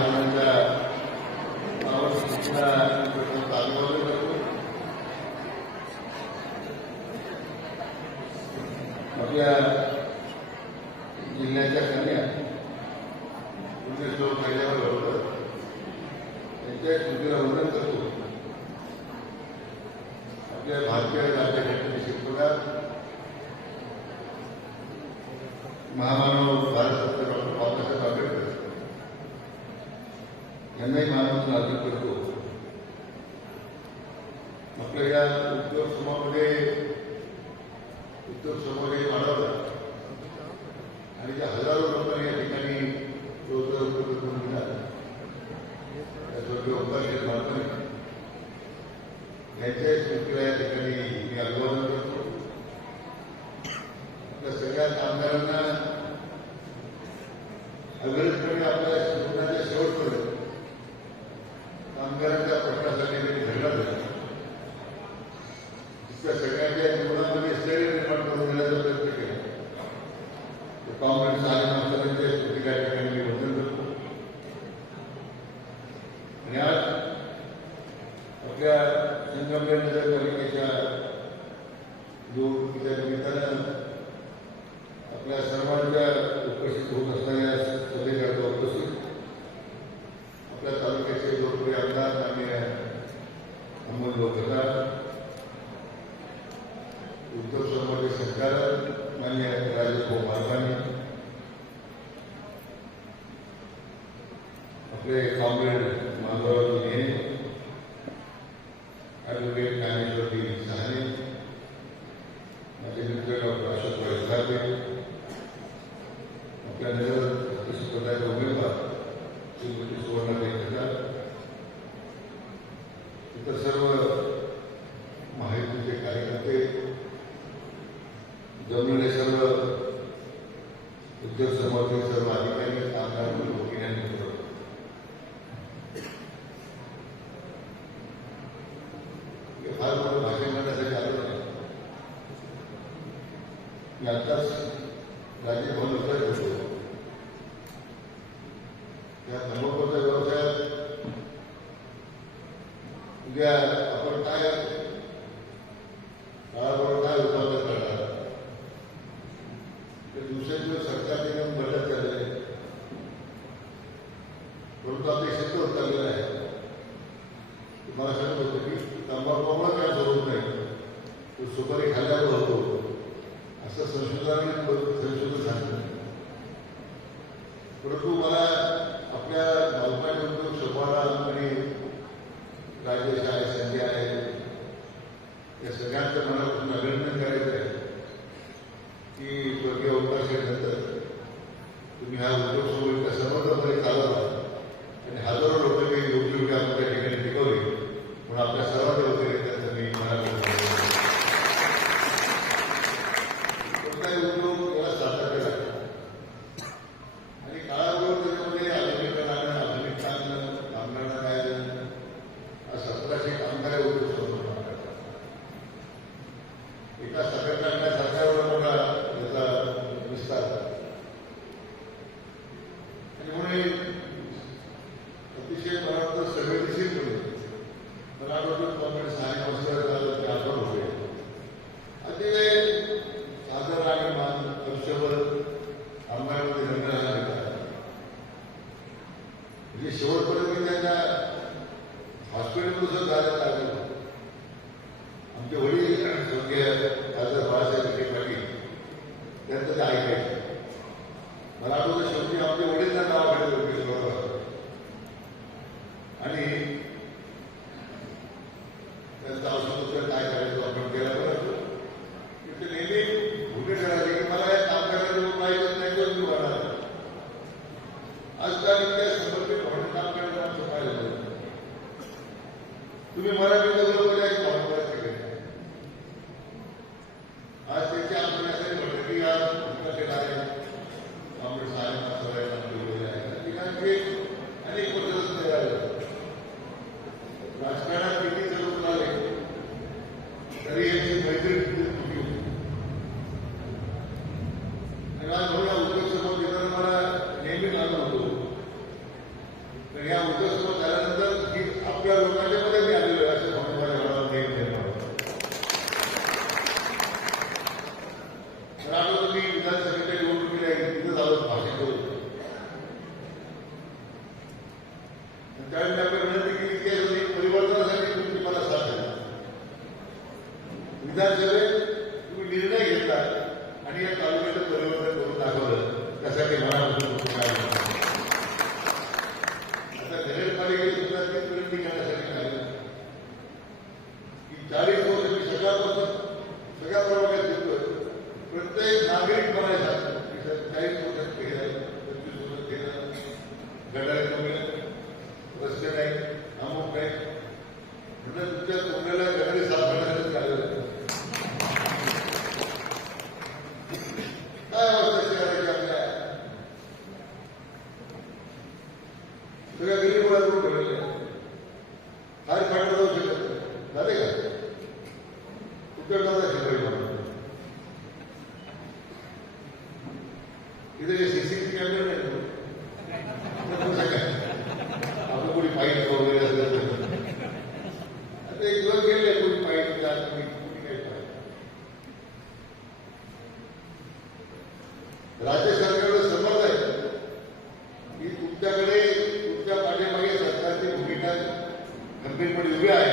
महाराजांच्या आवडीचा चालवलं करतो. आपल्या जिल्ह्याच्या कन्या पुण्यश्लोक महिन्याबरोबर त्यांच्या स्मृतीला वंदन करतो. आपल्या भारतीय राज्यघटनेचे शिल्पकार महामानव भारतरत्न डॉक्टर बाबासाहेब आंबेडकर यांनाही मानवंदना अर्पण करतो. आपल्या या उद्योग समूह हे वाढवला आणि ज्या हजारो लोकांनी या ठिकाणी रोजगार उपलब्ध करून दिला त्या स्वर्गीय ओंकारशेठ मालपानी यांच्या स्मृतीला या ठिकाणी मी अभिवादन करतो. आपल्या सगळ्या कामगारांना अविरतपणे आपल्या जीवनाच्या शेवटपर्यंत कामगारांच्या प्रश्नासाठी त्यांनी झगडा दिला. त्या सगळ्यांच्या जीवनामध्ये स्थैर्य निर्माण करून देण्याचा प्रयत्न केला. काँग्रेस आणि मास्तरांच्या स्मृतीला या ठिकाणी मी वंदन करतो. आणि आज आपल्या संगमनेर नगरपालिकेच्या निवडणुकीच्या निमित्तानं आपल्या सर्वांच्या उपस्थित होत असणाऱ्या सभेकरता उपस्थित आपल्या तालुक्याचे लोकप्रिय आमदार माननीय अमोल लोकदार, उद्धव समूहाचे संचालक माननीय राजेभाऊ मालपानी, आपले कॉम्रेड माधवराव नेहरे, ॲडव्होकेट ज्ञानेश्वर सहाने, माझे मित्र डॉक्टर अशोक वैद्य, आपल्या नगर स्पर्धाचे उमेदवार श्रीमती सुवर्णाबाई खताळ, इतर सर्व महायुतीचे कार्यकर्ते, जमलेले सर्व उद्योग समूहातील सर्व अधिकारी, कामगार, वकील आणि मित्र, फार मोठं भाषण करण्यासाठी आलो नाही. मी आताच राजेभवन उतरत होतो. त्या धर्मकोचा व्यवसायात उद्या आपण काय काळाबरोबर काय उत्पादन करणार, ते दिवसेंदिवस सरकार नियम बदलत चालले, परंतु आपले शेत होत चाललेलं आहे. तुम्हाला सांगत होतं की तंबाखूमुळे काय स्वरूप नाही, तो सुपारी खाल्ल्यावर होतो असं संशोधन सांगतं. परंतु मला आपल्या मालपाणी उद्योग समूहाला आणि राजेश आहे, संजय आहे, या सगळ्यांचं मनापासून अभिनंदन करायचं आहे की स्वर्गीय ओंकारशेठ नंतर तुम्ही हा उद्योग समूह इतका समर्थपणे चालवला आणि हजारो लोकांनी योग्य आपल्या ठिकाणी टिकवली, म्हणून आपल्या सर्वांच्या वतीने त्याचं मी मनापासून कोणताही उद्योग याला सार्थक लागतो आणि काळाबरोबर त्याच्यामध्ये आधुनिकरण, आधुनिक कामगारांना काय 1700 कामगार उद्योग समोर करतात. एका संघटनासारखा एवढा मोठा त्याचा विस्तार आणि म्हणून अतिशय मला वाटतं संवेदनशीलपणे मला आठवतं काँग्रेस 6 वाजता आठवण होते. अतिशय साधारण आणि वर्षभर कामगारांमध्ये रंगणारा घेतात. म्हणजे शेवटपर्यंत मी त्यांच्या हॉस्पिटलमध्ये सुद्धा जायला लागलो. आमचे वडील स्वर्गीय खासदार बाळासाहेब विखे पाटील त्यांचं ते ऐकायचे. मला आठवतं शेवटी आमचे वडील त्या गावाकडे होते बरोबर आणि त्यांचं औषध काय करायचं आपण केला बरोबर. ते नेहमी भूमी करायचे की मला या कामगारांना माहितच नाही तर मी वाढणार. आजकाल इतक्या समर्पित म्हणून काम करण्याचं पाहिजे. तुम्ही मराठी लोक आज त्याची आमच्यासाठी म्हटलं की आज उद्घाटन आहे, काँग्रेस आहे, ठिकाणी अनेक वर्ष तयार राजकारणात किती जरूर आले तरी याची मैत्री तुटली होती. आणि आज म्हणून उद्योग समोर घेताना मला नेहमी लागत होतो त्यावेळी मी आपण विनंती केली की परिवर्तनासाठी तुम्ही मला साथ द्या. विधानसभेत तुम्ही निर्णय घेतला आणि या तालुक्याचं परिवर्तन करून दाखवलं. त्यासाठी मनापासून काय आता नगरपालिकेची सुद्धा ती विनंती करण्यासाठी झाली की 40 वर्ष मी सगळ्या प्रभागात देतोय. प्रत्येक नागरिक म्हणायचा 40 वर्षात केलं, 25 वर्षात केलं, गटारी कमी रस्ते नाही, अमुक नाही, म्हणजे तुमच्या तोंडाला गटारी साफ करण्यासाठी झालेलं आहे. काय अवस्था शहराची आपल्या सगळ्या गरीब मुलांकडून ठेवलेले फार फाटलं जाऊ शकत नाही. झाले का तुमच्या गावात शिकवायला इथे सीसीटीव्ही कॅमेरा नाही आपलं कोणी पाहिजे वगैरे असलं आता एक दिवस गेले कोणी पाहिजे कोणी काही पाहिजे. राज्य सरकारला समज आहे की तुमच्याकडे तुमच्या पाठीमागे सरकारची भूमिका गंभीरपणे उभी आहे.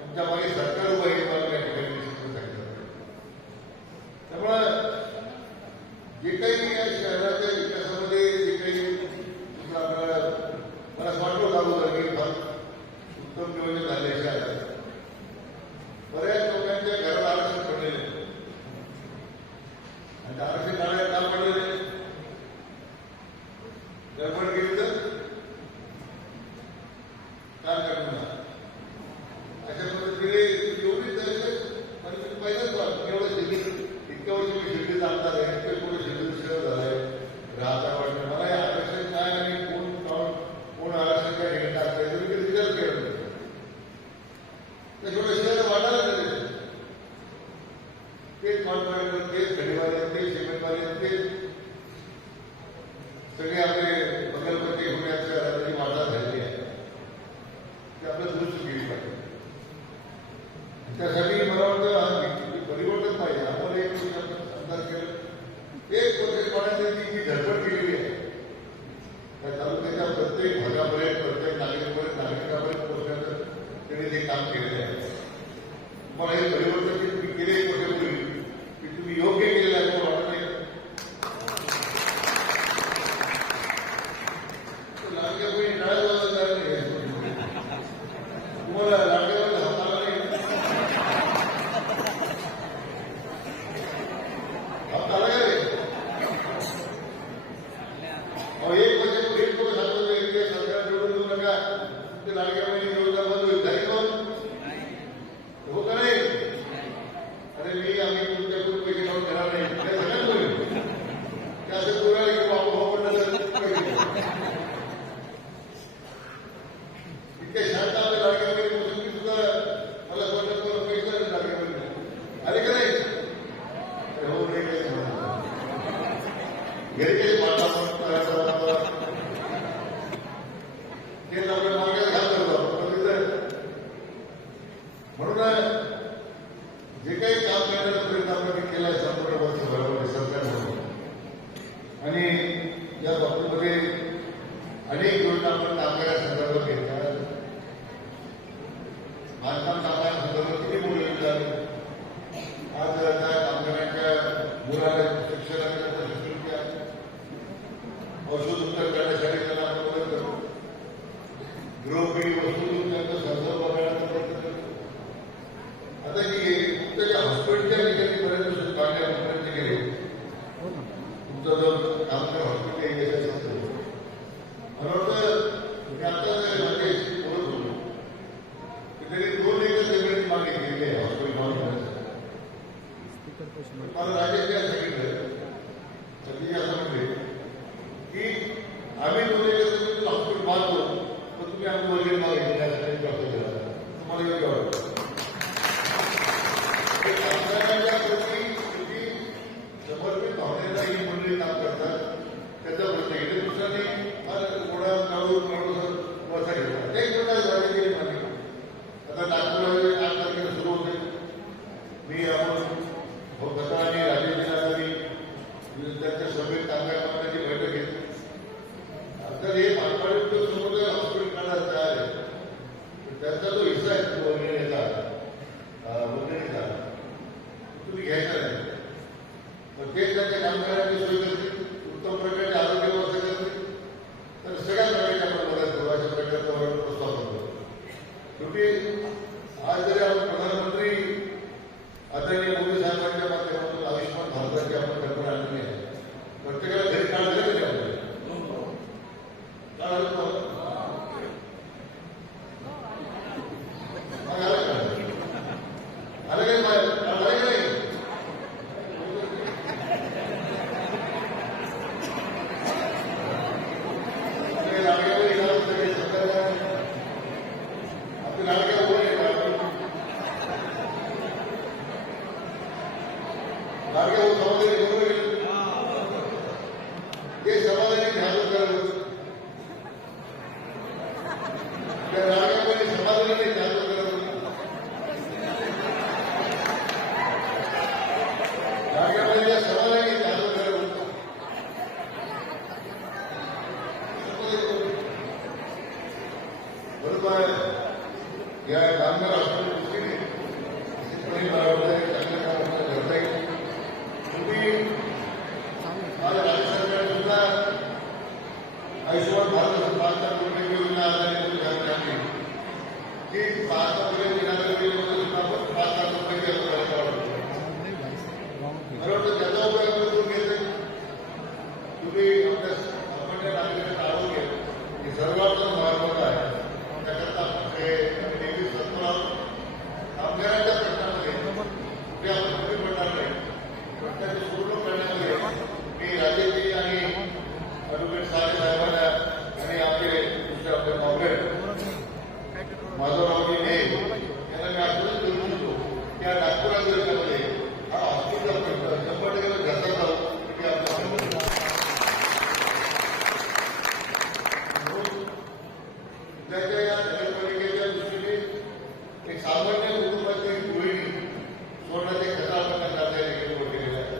तुमच्या मागे सरकार उभं आहे मला या ठिकाणी सांगितलं. त्यामुळं जे काही या शहराच्या विकासामध्ये जे काही आपल्याला मला वाटलं लागू की फार उत्तम नियोजन झाले शहरात. बऱ्याच लोकांच्या घराला आरक्षण पडलेले आणि आरक्षण काढायला काम पडलेले गडबड केली तर काम करणार अशा पद्धतीने एवढी पहिल्याच एवढं शेती इतक्या वर्ष मी शेतीत आणणार आहे, इतके पुढे शेतीत शहर झालंय राहता वाटतं मला हे आरक्षण काय आणि कोण आरक्षण काय घेणं टाकतंय तुम्ही कधी विचार केला नाही. तेवढं शहर वाढायला नाही. तेच कॉन्ट्रॅक्टर, तेच खडीवाले, तेच सिमेंटवाले, तेच सगळे आपले बगलपट्टी होण्यात शहराची वाढा झालेली आहे. ते आपलं दुरुस्त केली पाहिजे. त्यासाठी मला वाटतं परिवर्तन पाहिजे. आपण एक अंदाज केलं एक प्रोसेस पाण्याची जी धडपड केलेली आहे त्या तालुक्याच्या प्रत्येक भागापर्यंत प्रत्येक नागरिकापर्यंत पोहोचण्याचं त्यांनी ते काम केलेलं आहे. मला हे परिवर्तन तुम्ही केले कुठे की तुम्ही योग्य केलेलं आहे असं वाटत नाही. लाडक्या बहिणी टाळायला जायला नाही तुम्हाला लाडक्यावर हाताला नाही हाताला काय एक वर्ष सांगतो सरकार निवडून देऊ नका ते लाडक्या बहिणी योजना बंद होईल. झाली कोण हो का नाही. अरे मी आम्ही तुमच्याकडून पैसे लावून घेणार नाही त्या सगळ्यात बोलू ते असं बोलायला की बाबा हो पडलं इतक्या शांत आपल्या लाडक्या बहिणी बसून मी सुद्धा मला स्वतः पैसा लाडक्या बहिणी अरे का नाही हो नाही काही घरी काही तेच आपल्या मार्गात घाल करतो. म्हणून जे काही काम करण्याचा प्रयत्न आपण केला आहे संपूर्ण वर्षभरामध्ये सरकार म्हणून आणि या बाबतीमध्ये अनेक योजना आपण कामगारांसंदर्भात घेतल्या. बांधकाम कामगारांसंदर्भात किती मोठी योजना आज त्या कामगारांच्या मुलाला शिक्षणाच्या प्रशिक्षण औषध उपचार करण्यासाठी त्यांना आपण मदत करतो. गृहोपयोगी वस्तू त्यांचा संदर्भ करण्याचा प्रयत्न करतो. आता की तुमच्या हॉस्पिटलच्या ठिकाणी बरेच चांगल्या प्रयत्न केले. तुमचं जर कामगार हॉस्पिटल यायचं असेल मला वाटतं मी आता मागे बोलत होतो तरी 2 एकर जमिनीची मागणी केली आहे हॉस्पिटल बांधण्यासाठी. मला राजेश काय सांगितलं सध्या असं म्हणले की आम्ही 2 एकर जमिनीत हॉस्पिटल बांधतो पण तुम्ही आमचं वगैरे मागे तुम्हाला योग्य वाटतं. कामगारांच्या प्रती तुम्ही समर्पित भावनेला ही मंडळी काम करतात त्याचा प्रत्येक घेते. दुसऱ्यांनी गोडा काढून वसा घेतात एक प्रकारे झालेली मान्य. आता नागपूरमध्ये 8 तारखेला सुरू होते. मी आपण गता आणि राजेश त्यांच्या सभेत कामगार मंडळाची बैठक घेतली. आता हे मालपाडी हॉस्पिटल काढायचं शेवटी आज जरी आपण प्रधानमंत्री आदरणीय मोदी साहेबांच्या माध्यमातून आयुष्यमान भारताची आपण कल्पना आणली आहे. प्रत्येकाला घरी काळ दिलं पाहिजे आपल्याला या कामगार हॉस्पिटल दृष्टीने चांगलं काम करता येईल. तुम्ही माझ्या राज्य सरकारने सुद्धा आयुष्यमान भारत 5 लाख रुपये योजना आणली की 5 लाख योजनेमध्ये सुद्धा आपण 5 लाख रुपये मला वाटतं त्याचा उपयोग करून घेते. तुम्ही आपल्या सामान्य नागरिकांचं आरोग्य हे सर्वात महत्वाचं आहे. त्याकरता आपण नेहमी सत्ता कामगारांच्या प्रश्नामध्ये कुठे आपण कमी पडणार नाही. त्याचे सुरू करण्यामध्ये मी राजेजी आणि ॲडव्होकेट साहेबांना आणि आपले दुसरे आपले कॉम्रेड माधवरावजी ने यांना मी आश्वासन देऊ शकतो की या नागपूर जिल्ह्यामध्ये हा हॉस्पिटल 100% घातक राहू की आपण त्याच्या या नगरपालिकेच्या दृष्टीने एक सामान्य कुटुंबाची गृहिणी सोडण्याचे कसा आपण करता येईल केलेलं आहे.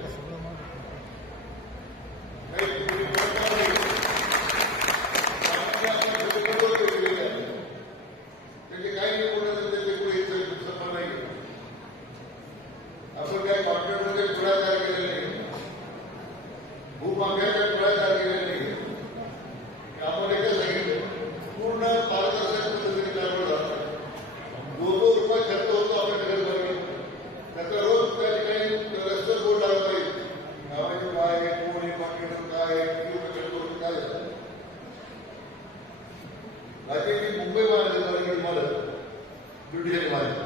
त्याचे काही कोणाचं त्याचे पुढे संबंध नाही. आपण काही कॉन्ट्रॅक्टमध्ये पुढा तयार केलेला नाही, भूमाफ्याच्या पुढा तयार केलेला नाही. आपण एकच सांगितलं पूर्ण पारदर्शक पद्धतीने कारभार झाला. ₹2 खर्च होतो आपल्या नगरपालिकेत. त्याचा रोज त्या ठिकाणी रस्ते बोर्ड लावला पाहिजे. गावाचे काय कोणी कॉन्ट्रॅक्टर काय खर्च होतो काय झालं. राज्याची मुंबई महानगरपालिकेची मालक ज्युडिशियल मालक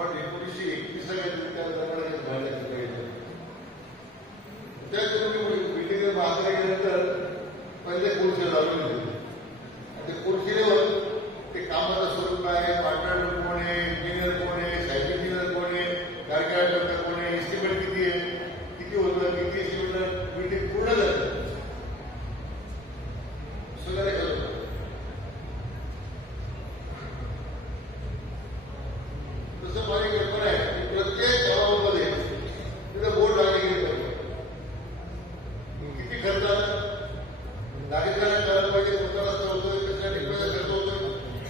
1921 त्याच बिल्डिंग महागाई गेल्यानंतर पहिले कोर्से लावून दिले. ते कोर्सीवर ते कामाचं स्वरूप आहे, कॉन्ट्रॅक्टर कोण आहे, इंजिनियर कोण आहे, साईट इंजिनियर कोण आहे, कार्यक्रम कोण आहे, एस्टिमेट किती आहे, किती होतं, किती एस्टिमेट बिल्डिंग पूर्ण झालं सुधारे करतो. तसं माझी कल्पना आहे की प्रत्येक गावामध्ये तिथं बोर्ड लागले गेले पाहिजे. किती खर्च नागरिकांना करायला पाहिजे, कोणता रस्ता होतोय, कशा ठिकाणी खर्च होतोय,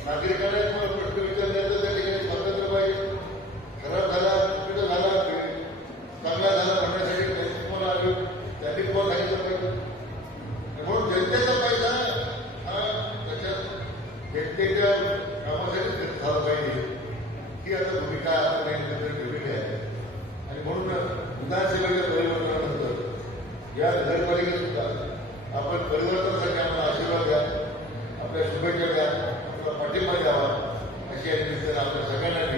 नागरिकांना प्रश्न विचारण्याचं त्या ठिकाणी स्वातंत्र्य पाहिजे. खराब झाला, कुठं झाला, चांगला झाला म्हणण्यासाठी तुम्हाला आलो त्यांनी तुम्हाला सांगितलं पाहिजे. म्हणून जनतेचा पैसा हा त्याच्यात जनतेच्या कामासाठी झाला पाहिजे ही आता भूमिका आपण ठेवलेली आहे. आणि म्हणून विधानसभेच्या परिवर्तनानंतर या नगरपालिकेत सुद्धा आपण परिवर्तनासाठी आम्हाला आशीर्वाद द्या, आपल्या शुभेच्छा द्या, आपला पाठिंबा द्यावा अशी आपल्या सगळ्यांना